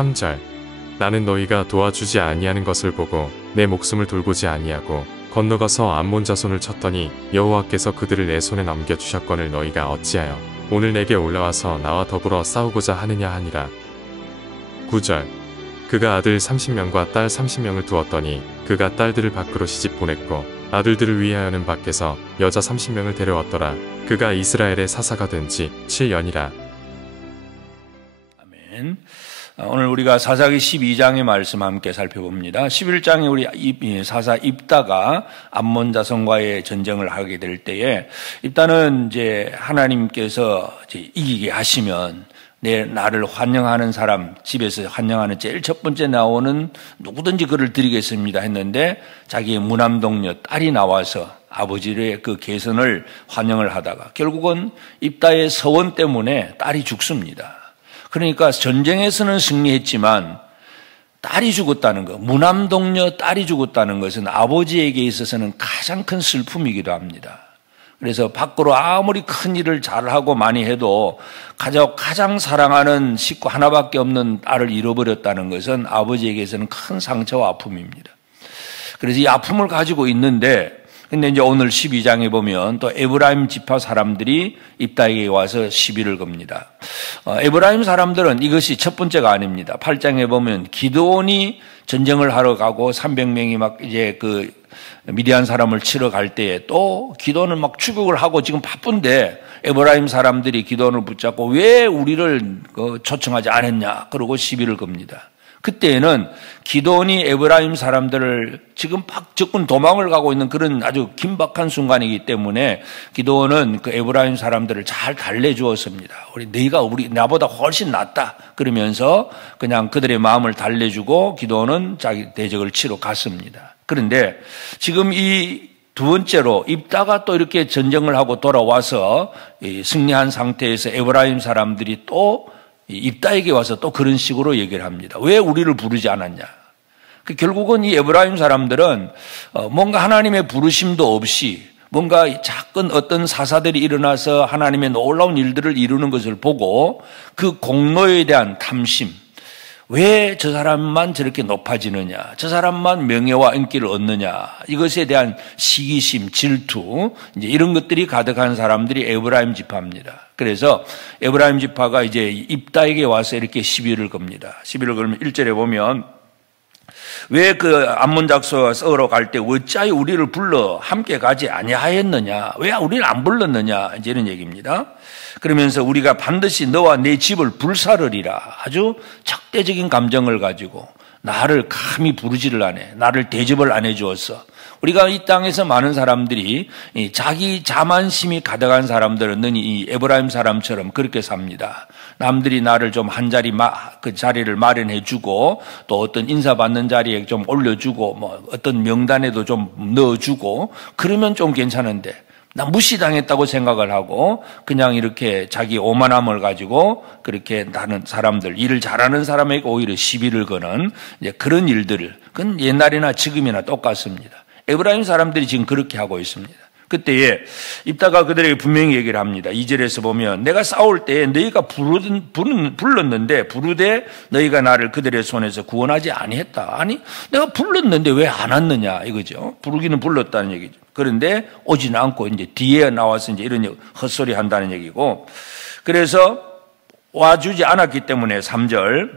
3절 나는 너희가 도와주지 아니하는 것을 보고 내 목숨을 돌보지 아니하고 건너가서 암몬 자손을 쳤더니 여호와께서 그들을 내 손에 넘겨주셨거늘 너희가 어찌하여 오늘 내게 올라와서 나와 더불어 싸우고자 하느냐 하니라. 9절 그가 아들 30명과 딸 30명을 두었더니 그가 딸들을 밖으로 시집 보냈고 아들들을 위하여는 밖에서 여자 30명을 데려왔더라. 그가 이스라엘의 사사가 된 지 7년이라. 아멘. 오늘 우리가 사사기 12장의 말씀 함께 살펴봅니다. 11장에 우리 사사 입다가 암몬 자손과의 전쟁을 하게 될 때에 입다는 이제 하나님께서 이제 이기게 하시면 나를 환영하는 사람, 집에서 환영하는 제일 첫 번째 나오는 누구든지 그를 드리겠습니다 했는데 자기의 무남동녀 딸이 나와서 아버지의 그 계선을 환영을 하다가 결국은 입다의 서원 때문에 딸이 죽습니다. 그러니까 전쟁에서는 승리했지만 딸이 죽었다는 것, 무남동녀 딸이 죽었다는 것은 아버지에게 있어서는 가장 큰 슬픔이기도 합니다. 그래서 밖으로 아무리 큰 일을 잘하고 많이 해도 가장 사랑하는 식구 하나밖에 없는 딸을 잃어버렸다는 것은 아버지에게서는 큰 상처와 아픔입니다. 그래서 이 아픔을 가지고 있는데 근데 이제 오늘 12장에 보면 또 에브라임 지파 사람들이 입다에게 와서 시비를 겁니다. 에브라임 사람들은 이것이 첫 번째가 아닙니다. 8장에 보면 기드온이 전쟁을 하러 가고 300명이 막 이제 그 미디안 사람을 치러 갈 때에 또 기드온을 막 추격을 하고 지금 바쁜데 에브라임 사람들이 기드온을 붙잡고 왜 우리를 초청하지 않았냐 그러고 시비를 겁니다. 그때에는 기드온이 에브라임 사람들을 지금 적군 도망을 가고 있는 그런 아주 긴박한 순간이기 때문에 기드온은 그 에브라임 사람들을 잘 달래주었습니다. 너희가 나보다 훨씬 낫다 그러면서 그냥 그들의 마음을 달래주고 기드온은 자기 대적을 치러 갔습니다. 그런데 지금 이 두 번째로 입다가 또 이렇게 전쟁을 하고 돌아와서 승리한 상태에서 에브라임 사람들이 또 입다에게 와서 또 그런 식으로 얘기를 합니다. 왜 우리를 부르지 않았냐? 결국은 이 에브라임 사람들은 뭔가 하나님의 부르심도 없이 뭔가 작은 어떤 사사들이 일어나서 하나님의 놀라운 일들을 이루는 것을 보고 그 공로에 대한 탐심, 왜 저 사람만 저렇게 높아지느냐, 저 사람만 명예와 인기를 얻느냐, 이것에 대한 시기심, 질투, 이제 이런 것들이 가득한 사람들이 에브라임 지파입니다. 그래서 에브라임 지파가 이제 입다에게 와서 이렇게 시비를 겁니다. 시비를 걸면 1절에 보면 왜 그 암몬 작소와 싸우러 갈 때 어찌하여 우리를 불러 함께 가지 아니하였느냐, 왜 우리를 안 불렀느냐, 이제 이런 얘기입니다. 그러면서 우리가 반드시 너와 내 집을 불사르리라, 아주 적대적인 감정을 가지고 나를 감히 부르지를 않아, 나를 대접을 안 해주었어. 우리가 이 땅에서 많은 사람들이 자기 자만심이 가득한 사람들은 이 에브라임 사람처럼 그렇게 삽니다. 남들이 나를 좀 한 자리 그 자리를 마련해 주고 또 어떤 인사받는 자리에 좀 올려주고 뭐 어떤 명단에도 좀 넣어주고 그러면 좀 괜찮은데 나 무시당했다고 생각을 하고 그냥 이렇게 자기 오만함을 가지고 그렇게 나는 사람들, 일을 잘하는 사람에게 오히려 시비를 거는 이제 그런 일들을, 그건 옛날이나 지금이나 똑같습니다. 에브라임 사람들이 지금 그렇게 하고 있습니다. 그때에 입다가 그들에게 분명히 얘기를 합니다. 2절에서 보면 내가 싸울 때 너희가 불렀는데 부르되 너희가 나를 그들의 손에서 구원하지 아니했다. 아니 내가 불렀는데 왜 안 왔느냐 이거죠. 부르기는 불렀다는 얘기죠. 그런데 오지는 않고 이제 뒤에 나와서 이제 이런 헛소리 한다는 얘기고, 그래서 와주지 않았기 때문에 3절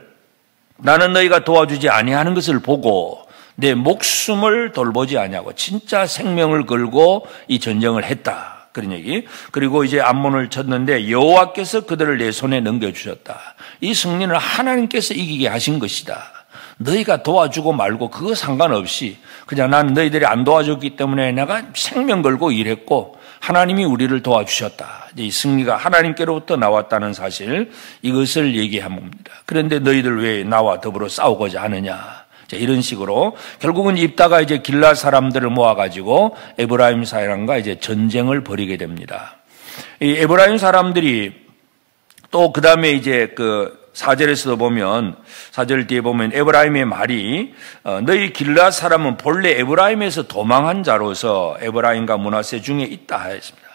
나는 너희가 도와주지 아니하는 것을 보고 내 목숨을 돌보지 아니하고 진짜 생명을 걸고 이 전쟁을 했다, 그런 얘기. 그리고 이제 암몬을 쳤는데 여호와께서 그들을 내 손에 넘겨주셨다. 이 승리는 하나님께서 이기게 하신 것이다. 너희가 도와주고 말고 그거 상관없이 그냥 나는 너희들이 안 도와줬기 때문에 내가 생명 걸고 일했고 하나님이 우리를 도와주셨다. 이 승리가 하나님께로부터 나왔다는 사실, 이것을 얘기한 겁니다. 그런데 너희들 왜 나와 더불어 싸우고자 하느냐, 이런 식으로 결국은 입다가 이제 길라 사람들을 모아가지고 에브라임 사람과 이제 전쟁을 벌이게 됩니다. 이 에브라임 사람들이 또 그 다음에 이제 그 4절에서도 보면, 4절 뒤에 보면 에브라임의 말이 너희 길라 사람은 본래 에브라임에서 도망한 자로서 에브라임과 므낫세 중에 있다 하였습니다.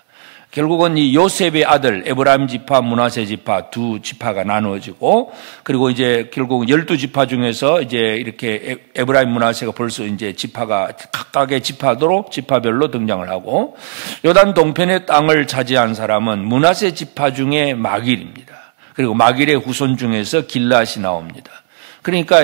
결국은 이 요셉의 아들 에브라임 지파, 므낫세 지파 두 지파가 나누어지고, 그리고 이제 결국 12지파 중에서 이제 이렇게 에브라임, 므낫세가 벌써 이제 지파가 각각의 지파별로 등장을 하고, 요단 동편의 땅을 차지한 사람은 므낫세 지파 중에 마길입니다. 그리고 마길의 후손 중에서 길앗이 나옵니다. 그러니까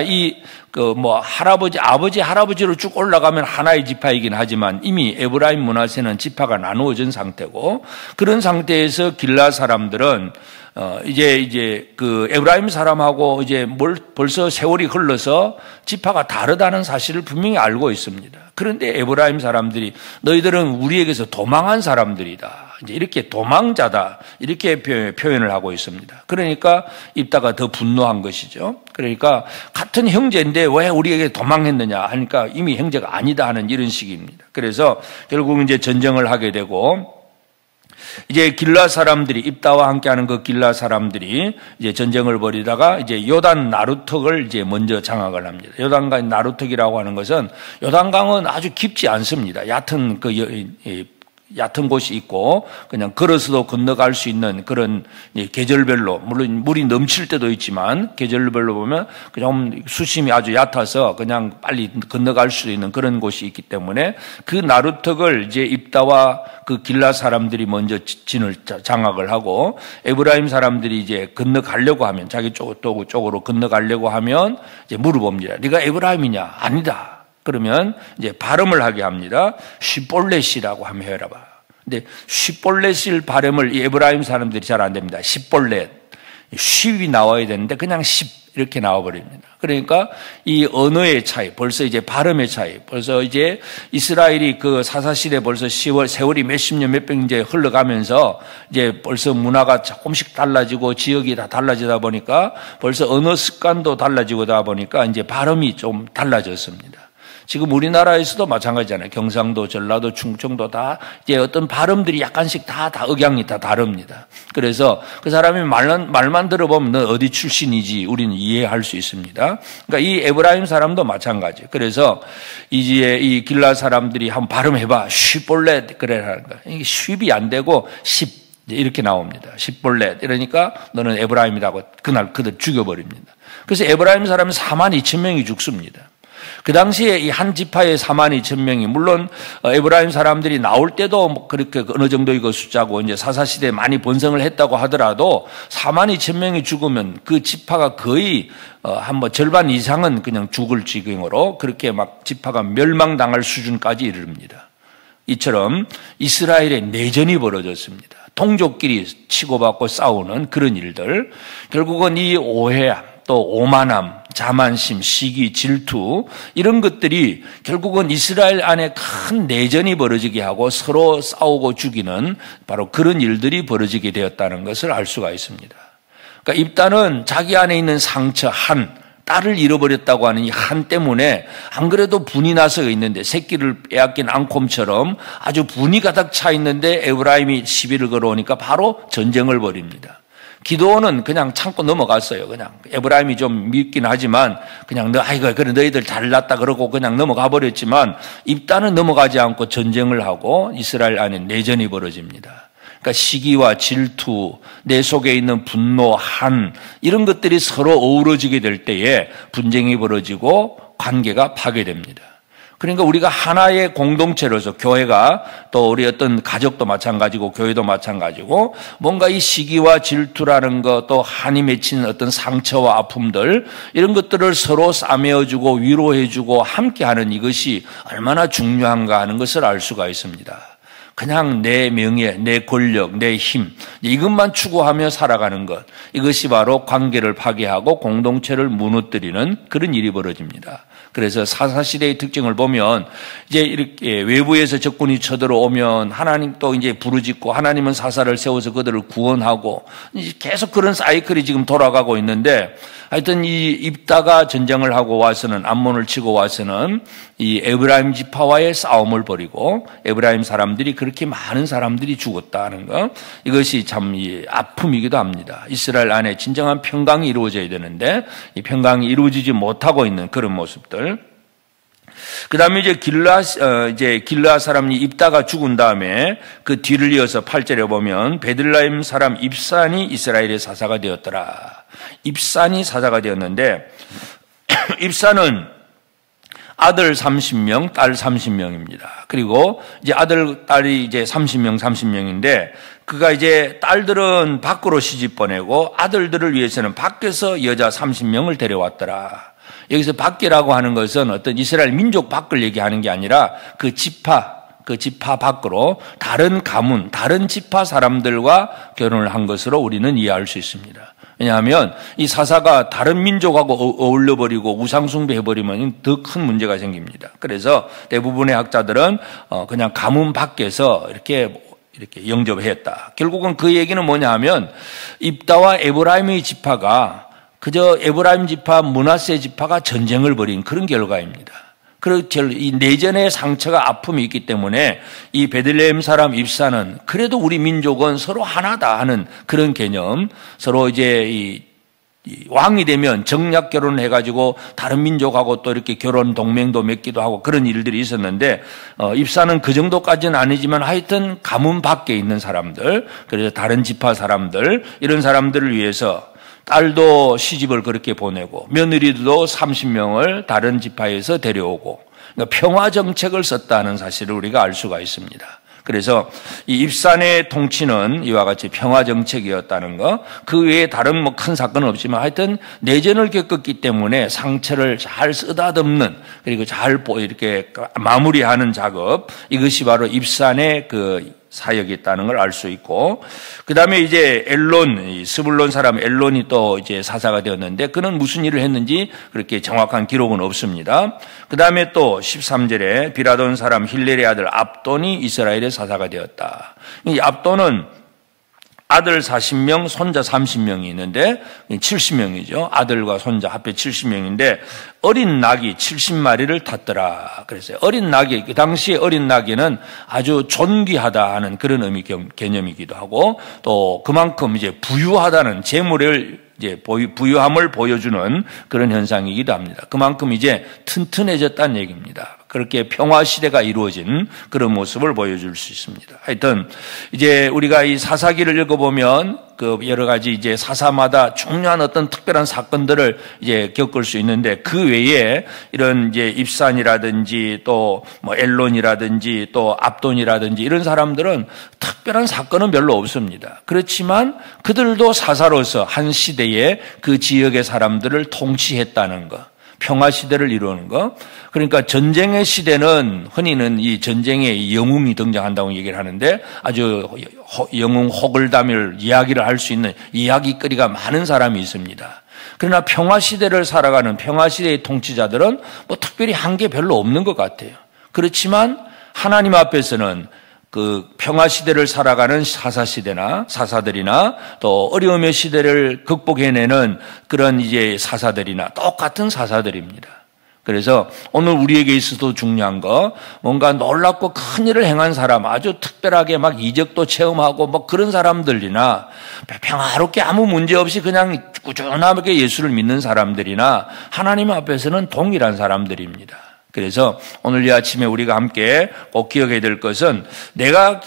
아버지, 할아버지로 쭉 올라가면 하나의 지파이긴 하지만 이미 에브라임, 므낫세는 지파가 나누어진 상태고, 그런 상태에서 길앗 사람들은 이제 그 에브라임 사람하고 이제 벌써 세월이 흘러서 지파가 다르다는 사실을 분명히 알고 있습니다. 그런데 에브라임 사람들이 너희들은 우리에게서 도망한 사람들이다, 이제 이렇게 도망자다, 이렇게 표현을 하고 있습니다. 그러니까 입다가 더 분노한 것이죠. 그러니까 같은 형제인데 왜 우리에게 도망했느냐 하니까 이미 형제가 아니다 하는 이런 식입니다. 그래서 결국 이제 전쟁을 하게 되고, 이제 길앗 사람들이, 입다와 함께하는 그 길앗 사람들이 이제 전쟁을 벌이다가 이제 요단 나루턱을 이제 먼저 장악을 합니다. 요단강 나루턱이라고 하는 것은, 요단강은 아주 깊지 않습니다. 얕은 곳이 있고 그냥 걸어서도 건너갈 수 있는 그런 계절별로, 물론 물이 넘칠 때도 있지만 계절별로 보면 그냥 수심이 아주 얕아서 그냥 빨리 건너갈 수 있는 그런 곳이 있기 때문에 그 나루턱을 이제 입다와 그 길앗 사람들이 먼저 진을 장악을 하고, 에브라임 사람들이 이제 건너가려고 하면, 자기 쪽으로 건너가려고 하면 이제 물어봅니다. 네가 에브라임이냐? 아니다. 그러면 이제 발음을 하게 합니다. 시볼렛이라고 한번 해봐라. 근데 시볼렛일 발음을 이 에브라임 사람들이 잘 안 됩니다. 시볼렛, 쉽이 나와야 되는데 그냥 십 이렇게 나와버립니다. 그러니까 이 언어의 차이, 벌써 이제 발음의 차이, 벌써 이제 이스라엘이 그 사사시대 벌써 세월이 몇십 년, 몇백 년 이제 흘러가면서 이제 벌써 문화가 조금씩 달라지고 지역이 다 달라지다 보니까 벌써 언어 습관도 달라지고다 보니까 이제 발음이 좀 달라졌습니다. 지금 우리나라에서도 마찬가지잖아요. 경상도, 전라도, 충청도 다 이제 어떤 발음들이 약간씩 다 억양이 다 다릅니다. 그래서 그 사람이 말만 들어보면 너 어디 출신이지 우리는 이해할 수 있습니다. 그러니까 이 에브라임 사람도 마찬가지. 그래서 이제 이 길앗 사람들이 한번 발음해봐. 쉬볼렛 그래라는 거야. 이게 쉽이 안 되고 이렇게 나옵니다. 십볼렛. 이러니까 너는 에브라임이라고 그들 죽여버립니다. 그래서 에브라임 사람은 42,000명이 죽습니다. 그 당시에 이 한 지파에 42,000명이, 물론 에브라임 사람들이 나올 때도 그렇게 어느 정도의 그 숫자고 이제 사사시대에 많이 번성을 했다고 하더라도 42,000명이 죽으면 그 지파가 거의 한 절반 이상은 그냥 죽을 지경으로 그렇게 막 지파가 멸망당할 수준까지 이릅니다. 이처럼 이스라엘의 내전이 벌어졌습니다. 동족끼리 치고받고 싸우는 그런 일들, 결국은 이 오해, 또 오만함, 자만심, 시기, 질투, 이런 것들이 결국은 이스라엘 안에 큰 내전이 벌어지게 하고 서로 싸우고 죽이는 바로 그런 일들이 벌어지게 되었다는 것을 알 수가 있습니다. 그러니까 입다는 자기 안에 있는 상처, 딸을 잃어버렸다고 하는 이 한 때문에 안 그래도 분이 나서 있는데, 새끼를 빼앗긴 앙콤처럼 아주 분이 가득 차 있는데 에브라임이 시비를 걸어오니까 바로 전쟁을 벌입니다. 기드온은 그냥 참고 넘어갔어요. 그냥 에브라임이 좀 밉긴 하지만 그냥 그래 너희들 잘났다 그러고 그냥 넘어가 버렸지만, 입다는 넘어가지 않고 전쟁을 하고 이스라엘 안에 내전이 벌어집니다. 그러니까 시기와 질투, 내 속에 있는 분노, 이런 것들이 서로 어우러지게 될 때에 분쟁이 벌어지고 관계가 파괴됩니다. 그러니까 우리가 하나의 공동체로서, 교회가 또 우리 어떤 가족도 마찬가지고 교회도 마찬가지고, 뭔가 이 시기와 질투라는 것, 또 한이 맺힌 어떤 상처와 아픔들, 이런 것들을 서로 싸매어주고 위로해주고 함께하는 이것이 얼마나 중요한가 하는 것을 알 수가 있습니다. 그냥 내 명예, 내 권력, 내 힘, 이것만 추구하며 살아가는 것, 이것이 바로 관계를 파괴하고 공동체를 무너뜨리는 그런 일이 벌어집니다. 그래서 사사시대의 특징을 보면, 이제 이렇게 외부에서 적군이 쳐들어오면 하나님 또 이제 부르짖고, 하나님은 사사를 세워서 그들을 구원하고, 계속 그런 사이클이 지금 돌아가고 있는데, 하여튼 이 입다가 전쟁을 하고 와서는, 암몬을 치고 와서는 이 에브라임 지파와의 싸움을 벌이고, 에브라임 사람들이 그렇게 많은 사람들이 죽었다는 거, 이것이 참 아픔이기도 합니다. 이스라엘 안에 진정한 평강이 이루어져야 되는데 이 평강이 이루어지지 못하고 있는 그런 모습들. 그 다음에 이제 길르앗 사람이 입다가 죽은 다음에 그 뒤를 이어서 8절에 보면 베들레헴 사람 입산이 이스라엘의 사사가 되었더라. 입산이 사사가 되었는데 입산은 아들 30명, 딸 30명입니다. 그리고 이제 아들, 딸이 이제 30명인데 그가 이제 딸들은 밖으로 시집 보내고 아들들을 위해서는 밖에서 여자 30명을 데려왔더라. 여기서 밖이라고 하는 것은 어떤 이스라엘 민족 밖을 얘기하는 게 아니라 그 지파 밖으로 다른 가문, 다른 지파 사람들과 결혼을 한 것으로 우리는 이해할 수 있습니다. 왜냐하면 이 사사가 다른 민족하고 어울려버리고 우상숭배해버리면 더 큰 문제가 생깁니다. 그래서 대부분의 학자들은 그냥 가문 밖에서 이렇게 영접했다. 결국은 그 얘기는 뭐냐 하면 입다와 에브라임의 지파가 그저 에브라임 지파, 므낫세 지파가 전쟁을 벌인 그런 결과입니다. 이 내전의 상처가 아픔이 있기 때문에 이 베들레헴 사람 입사는 그래도 우리 민족은 서로 하나다 하는 그런 개념, 서로 이제 이 왕이 되면 정략 결혼을 해가지고 다른 민족하고 또 이렇게 결혼 동맹도 맺기도 하고 그런 일들이 있었는데 입사는 그 정도까지는 아니지만 하여튼 가문 밖에 있는 사람들, 그래서 다른 지파 사람들, 이런 사람들을 위해서 딸도 시집을 그렇게 보내고 며느리도 30명을 다른 지파에서 데려오고 그러니까 평화 정책을 썼다는 사실을 우리가 알 수가 있습니다. 그래서 이 입산의 통치는 이와 같이 평화 정책이었다는 거, 그 외에 다른 뭐 큰 사건은 없지만 하여튼 내전을 겪었기 때문에 상처를 잘 쓰다듬는 그리고 잘 이렇게 마무리하는 작업, 이것이 바로 입산의 그 사역이 있다는 걸 알 수 있고, 그 다음에 이제 엘론, 스불론 사람 엘론이 또 이제 사사가 되었는데 그는 무슨 일을 했는지 그렇게 정확한 기록은 없습니다. 그 다음에 또 13절에 비라돈 사람 힐렐의 아들 압돈이 이스라엘의 사사가 되었다. 이 압돈은 아들 40명, 손자 30명이 있는데 70명이죠. 아들과 손자 합해 70명인데 어린 낙이 70마리를 탔더라. 그랬어요. 어린 낙이, 그 당시에 어린 낙이는 아주 존귀하다 하는 그런 의미 개념이기도 하고 또 그만큼 이제 부유하다는 재물을 이제 부유함을 보여주는 그런 현상이기도 합니다. 그만큼 이제 튼튼해졌다는 얘기입니다. 그렇게 평화 시대가 이루어진 그런 모습을 보여줄 수 있습니다. 하여튼 이제 우리가 이 사사기를 읽어보면 그 여러 가지 이제 사사마다 중요한 어떤 특별한 사건들을 이제 겪을 수 있는데 그 외에 이런 이제 입산이라든지 또 뭐 엘론이라든지 또 압돈이라든지 이런 사람들은 특별한 사건은 별로 없습니다. 그렇지만 그들도 사사로서 한 시대에 그 지역의 사람들을 통치했다는 것. 평화 시대를 이루는 거. 그러니까 전쟁의 시대는 흔히는 이 전쟁에 영웅이 등장한다고 얘기를 하는데 아주 영웅 호글담을 이야기를 할 수 있는 이야기거리가 많은 사람이 있습니다. 그러나 평화 시대를 살아가는 평화 시대의 통치자들은 뭐 특별히 한 게 별로 없는 것 같아요. 그렇지만 하나님 앞에서는 그 평화 시대를 살아가는 사사들이나 또 어려움의 시대를 극복해내는 그런 이제 사사들이나 똑같은 사사들입니다. 그래서 오늘 우리에게 있어도 중요한 거, 뭔가 놀랍고 큰 일을 행한 사람, 아주 특별하게 막 이적도 체험하고 뭐 그런 사람들이나 평화롭게 아무 문제 없이 그냥 꾸준하게 예수를 믿는 사람들이나 하나님 앞에서는 동일한 사람들입니다. 그래서 오늘 이 아침에 우리가 함께 꼭 기억해야 될 것은 내가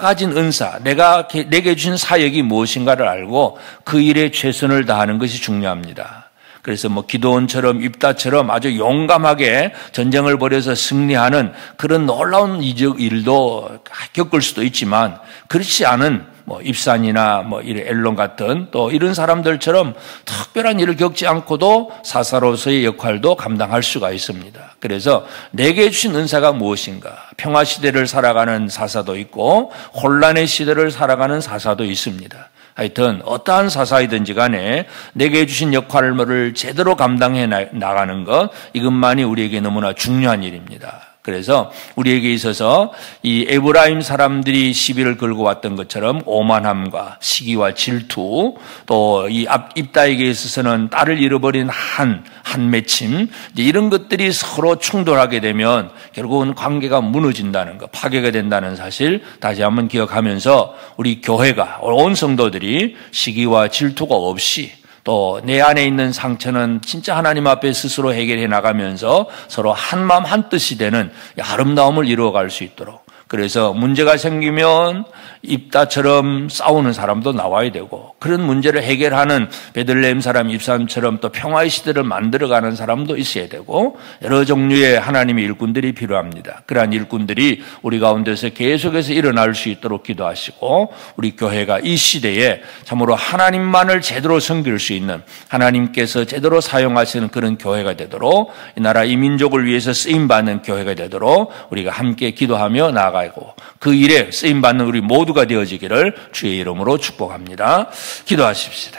가진 은사, 내게 주신 사역이 무엇인가를 알고 그 일에 최선을 다하는 것이 중요합니다. 그래서 뭐 기도원처럼 입다처럼 아주 용감하게 전쟁을 벌여서 승리하는 그런 놀라운 일도 겪을 수도 있지만 그렇지 않은 뭐 입산이나 뭐 이런 엘론 같은 또 이런 사람들처럼 특별한 일을 겪지 않고도 사사로서의 역할도 감당할 수가 있습니다. 그래서 내게 주신 은사가 무엇인가? 평화 시대를 살아가는 사사도 있고 혼란의 시대를 살아가는 사사도 있습니다. 하여튼 어떠한 사사이든지 간에 내게 주신 역할을 제대로 감당해 나가는 것, 이것만이 우리에게 너무나 중요한 일입니다. 그래서 우리에게 있어서 이 에브라임 사람들이 시비를 걸고 왔던 것처럼 오만함과 시기와 질투, 또 이 입다에게 있어서는 딸을 잃어버린 한 맺힘, 이런 것들이 서로 충돌하게 되면 결국은 관계가 무너진다는 것, 파괴가 된다는 사실 다시 한번 기억하면서 우리 교회가 온 성도들이 시기와 질투가 없이 또 내 안에 있는 상처는 진짜 하나님 앞에 스스로 해결해 나가면서 서로 한마음 한뜻이 되는 아름다움을 이루어갈 수 있도록, 그래서 문제가 생기면 입다처럼 싸우는 사람도 나와야 되고, 그런 문제를 해결하는 베들레헴 사람 입사람처럼 또 평화의 시대를 만들어가는 사람도 있어야 되고, 여러 종류의 하나님의 일꾼들이 필요합니다. 그러한 일꾼들이 우리 가운데서 계속해서 일어날 수 있도록 기도하시고, 우리 교회가 이 시대에 참으로 하나님만을 제대로 섬길 수 있는, 하나님께서 제대로 사용하시는 그런 교회가 되도록, 이 나라 이 민족을 위해서 쓰임받는 교회가 되도록 우리가 함께 기도하며 나아가고, 그 일에 쓰임받는 우리 모두가 되어지기를 주의 이름으로 축복합니다. 기도하십시다.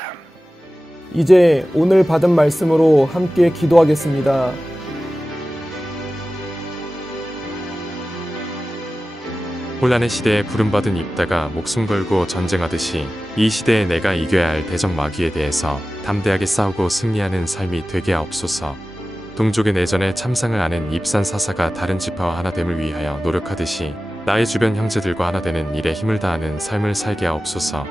이제 오늘 받은 말씀으로 함께 기도하겠습니다. 혼란의 시대에 부름받은 입다가 목숨 걸고 전쟁하듯이 이 시대에 내가 이겨야 할 대적 마귀에 대해서 담대하게 싸우고 승리하는 삶이 되게 하옵소서. 동족의 내전에 참상을 아는 입산 사사가 다른 지파와 하나됨을 위하여 노력하듯이 나의 주변 형제들과 하나되는 일에 힘을 다하는 삶을 살게 하옵소서.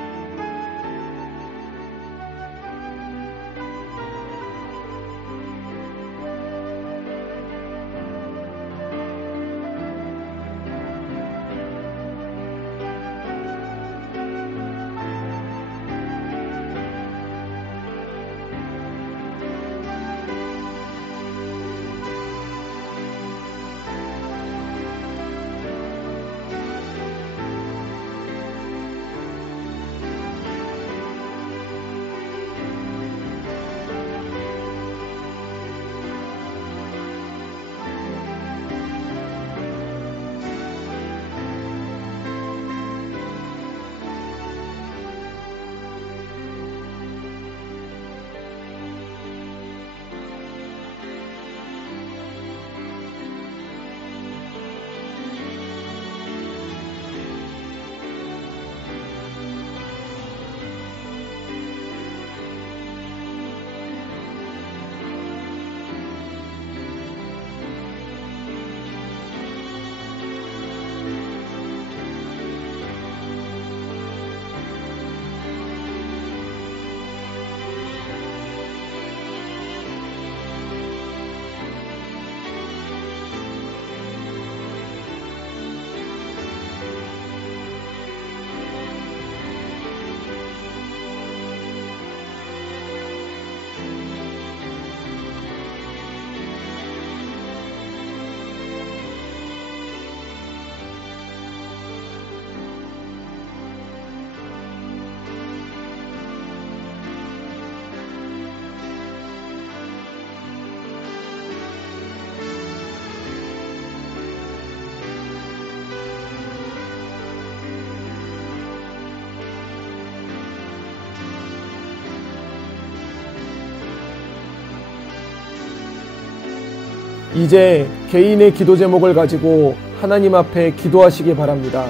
이제 개인의 기도 제목을 가지고 하나님 앞에 기도하시기 바랍니다.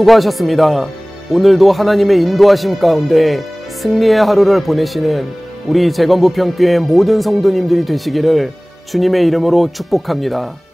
수고하셨습니다. 오늘도 하나님의 인도하심 가운데 승리의 하루를 보내시는 우리 재건부평교회 모든 성도님들이 되시기를 주님의 이름으로 축복합니다.